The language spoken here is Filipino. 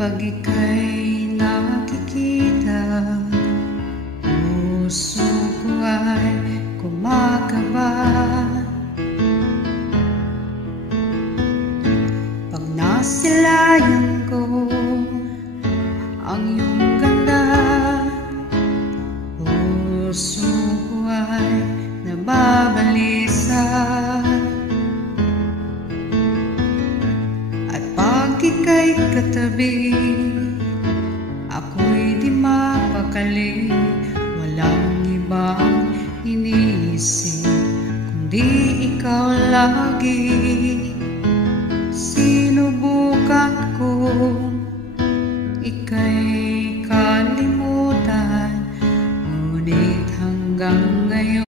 Pag ika'y nakikita, puso ko ay kumakaba. Pag nasilayan ko ang iyong ganda, puso ko ay nababalisa. At pag ika'y katabi, ako'y di mapakali. Walang ibang iniisip kundi ikaw lagi.